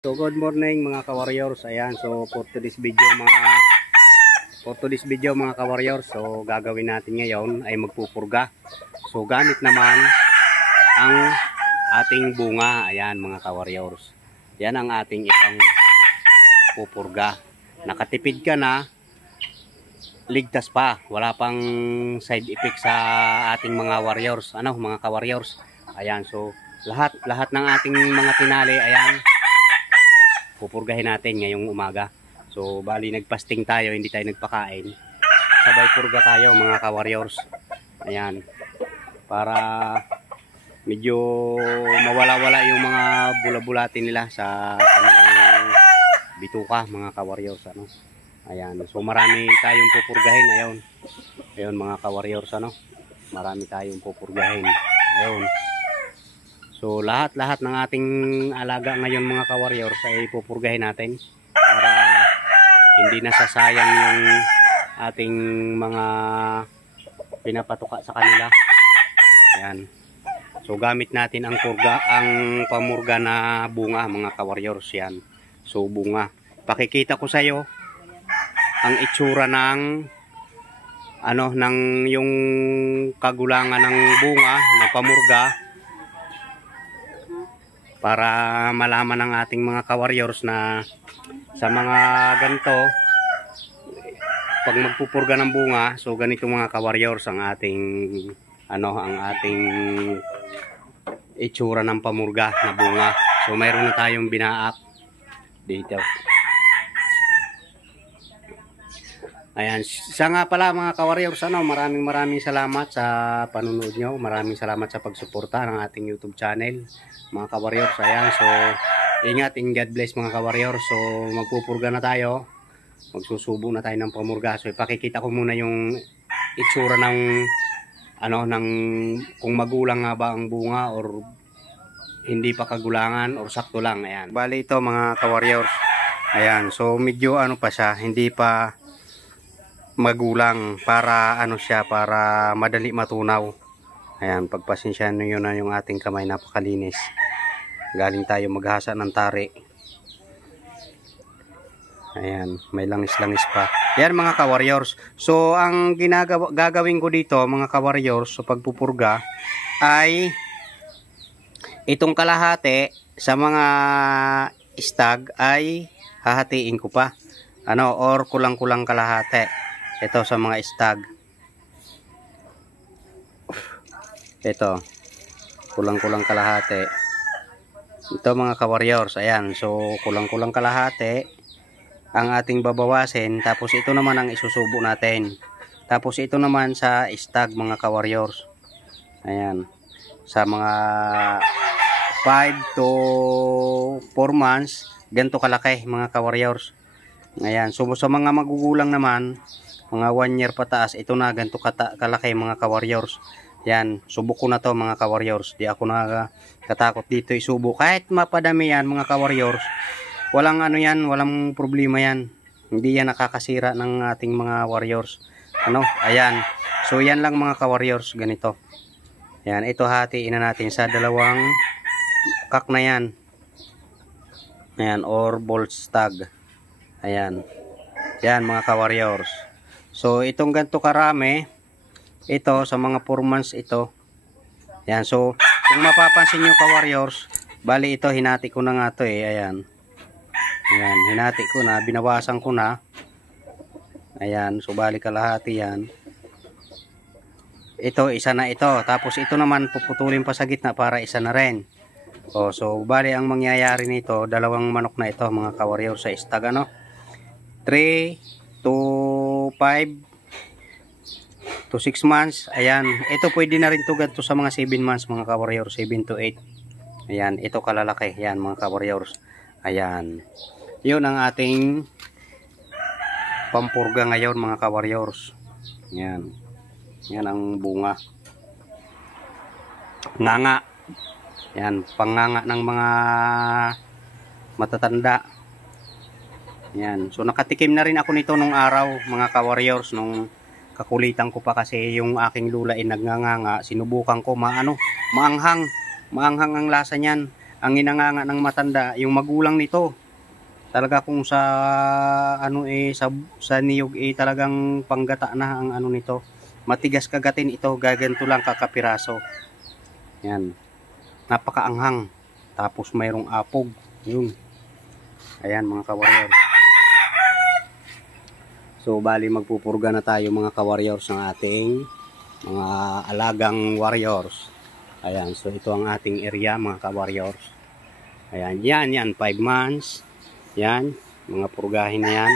So good morning mga ka-warriors. Ayan, so for today's video mga ka-warriors, so gagawin natin ngayon ay magpupurga. So gamit naman ang ating bunga. Ayan mga ka-warriors. Yan ang ating ipang pupurga. Nakatipid ka na, ligtas pa. Wala pang side effect sa ating mga warriors. Ano mga ka-warriors? Ayan, so lahat ng ating mga tinali, ayan, pupurgahin natin ngayong umaga. So bali nagpasting tayo, hindi tayo nagpakain. Sabay purga tayo mga ka-warriors. Ayan. Para medyo mawala-wala yung mga bula-bulatin nila sa kanilang bituka mga ka-warriors, ano. Ayan. So marami tayong pupurgahin. Ayun mga ka-warriors, ano. Marami tayong pupurgahin. Ayun. So lahat ng ating alaga ngayon mga ka-warriors ay pupurgahin natin para hindi nasasayang yung ating mga pinapatuka sa kanila. Ayan. So gamit natin ang pamurga na bunga mga ka-warriors, yan. So bunga. Pakikita ko sa iyo ang itsura ng yung kagulangan ng bunga na pamurga, para malaman ng ating mga ka-warriors na sa mga ganito, pag magpupurga ng bunga, so ganito mga ka-warriors ang ating itsura ng pamurga na bunga. So mayroon na tayong binaak dito. Ayan, siya nga pala mga ka-warriors, maraming salamat sa panunod nyo. Maraming salamat sa pagsuporta ng ating YouTube channel mga ka-warriors. Ayan, so ingat, in God bless mga ka-warriors. So magpupurga na tayo, magsusubo na tayo ng pamurga. So ipakikita ko muna yung itsura ng kung magulang nga ba ang bunga or hindi pa kagulangan or sakto lang. Ayan, bali ito mga ka-warriors. Ayan, so medyo pa siya, hindi pa magulang, para para madali matunaw. Ayan, pagpasensyahan nyo na yung ating kamay, napakalinis. Galing tayo maghasa ng tari. Ayan, may langis-langis pa. Yan mga ka-warriors. So ang gagawin ko dito mga ka-warriors, so pagpupurga ay itong kalahati sa mga stag ay hahatiin ko pa, or kulang-kulang kalahati. Ito sa mga stag, ito kulang-kulang kalahati. Ito mga ka-warriors, ayan, so kulang-kulang kalahati ang ating babawasin. Tapos ito naman ang isusubo natin. Tapos ito naman sa stag mga ka-warriors. Ayan, sa mga 5 to 4 months, ganito kalaki mga ka-warriors. Ayan, so sa mga magugulang naman, mga 1 year pataas, ito na ganito kalaki mga ka-warriors. Yan, subok ko na to mga ka-warriors. Di ako nakatakot dito isubok. Kahit mapadami yan mga ka-warriors, walang walang problema yan. Hindi yan nakakasira ng ating mga warriors. Ayan. So yan lang mga ka-warriors, ganito. Yan, ito hatiin na natin sa dalawang kak na yan. Ayan, or ball stag. Ayan. Yan mga ka-warriors. So itong ganito karami, ito sa mga 4 months ito. Yan, so kung mapapansin nyo ka-warriors, bali ito hinati ko na nga to ayan. Ayan, hinati ko na, binawasan ko na. Ayan, so bali kalahati yan. Ito, isa na ito. Tapos ito naman puputulin pa sa gitna para isa na rin. So bali ang mangyayari nito, dalawang manok na ito mga ka-warriors sa stag, 3 to 5 to 6 months. Ayan, ito pwede na rin to ganito sa mga 7 months mga ka-warriors, 7 to 8. Ayan, ito kalalaki yan mga ka-warriors. Ayan, yun ang ating pampurga ngayon mga ka-warriors. Ayan, yan ang bunga nganga. Yan, panganga ng mga matatanda. Yan, so nakatikim na rin ako nito nung araw mga ka-warriors, nung kakulitan ko pa kasi yung aking lula ay nagnganganga. Sinubukan ko, maanghang ang lasa niyan. ang inanganga ng matanda, yung magulang nito. Talaga kung sa ano sa niyog talagang panggata na ang ano nito. Matigas kagatin ito, gaganto lang kakapiraso. Yan. Napakaanghang. Tapos mayroong apog. Yun. Ayan mga kawarrior. So bali magpupurga na tayo mga kawarriors ng ating mga alagang warriors. Ayan, so ito ang ating area mga kawarriors. Ayan, yan 5 months. Yan, mga purgahin na yan.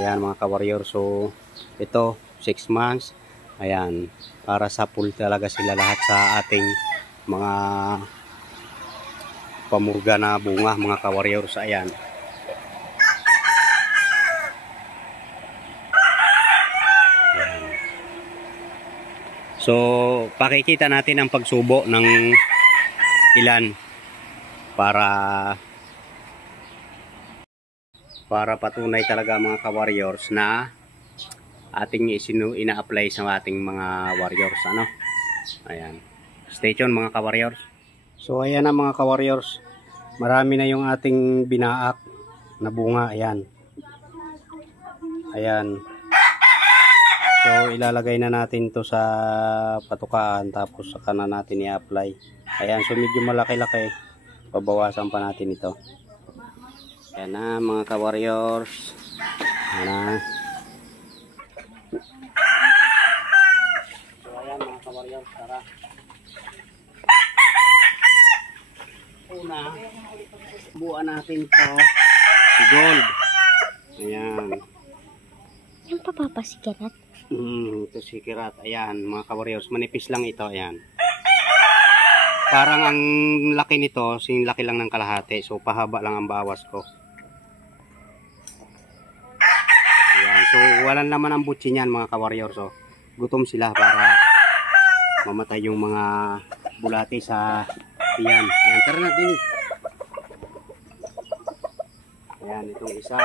Ayan mga kawarriors. So ito 6 months. Ayan, para sa pool talaga sila lahat sa ating mga pamurga na bunga mga kawarriors. Ayan. So, pakikita natin ang pagsubo ng ilan para patunay talaga mga ka-warriors na ating ina-apply sa ating mga warriors. Ano? Ayan. Stay tuned mga ka-warriors. So, ayan na mga ka-warriors. Marami na yung ating binaak na bunga. Ayan. Ayan. So ilalagay na natin to sa patukaan tapos saka na natin i-apply. Ayan, so medyo malaki-laki. Babawasan pa natin ito. Ayan na mga ka-warriors. Ayan na. So ayan mga ka-warriors, tara. Una, buuan natin to si Gold. Ayan. Yung papapasigarat? Ito si Kirat. Ayan mga ka-warriors, manipis lang ito. Ayan. Parang ang laki nito, laki lang ng kalahati. So pahaba lang ang bawas ko. Ayan. So walang naman ang butsi niyan mga ka-warriors. So gutom sila para mamatay yung mga bulati sa tiyan. Ayan, tara na din. Ayan, itong isa.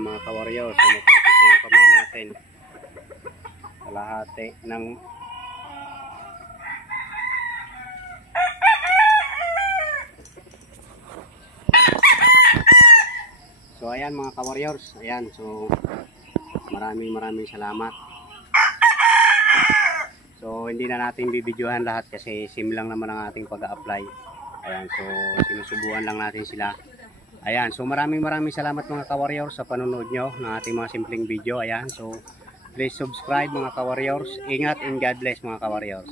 Mga ka-warriors, sumupipit na yung kamay natin. Kalahati ng so ayan mga ka-warriors, ayan, so maraming salamat. So hindi na natin bibidyohan lahat kasi sim lang naman ang ating pag-a-apply. Ayan, so sinusubuan lang natin sila. Ayan, so maraming salamat mga ka-warriors sa panonood nyo ng ating mga simpleng video. Ayan, so please subscribe mga ka-warriors. Ingat and God bless mga ka-warriors.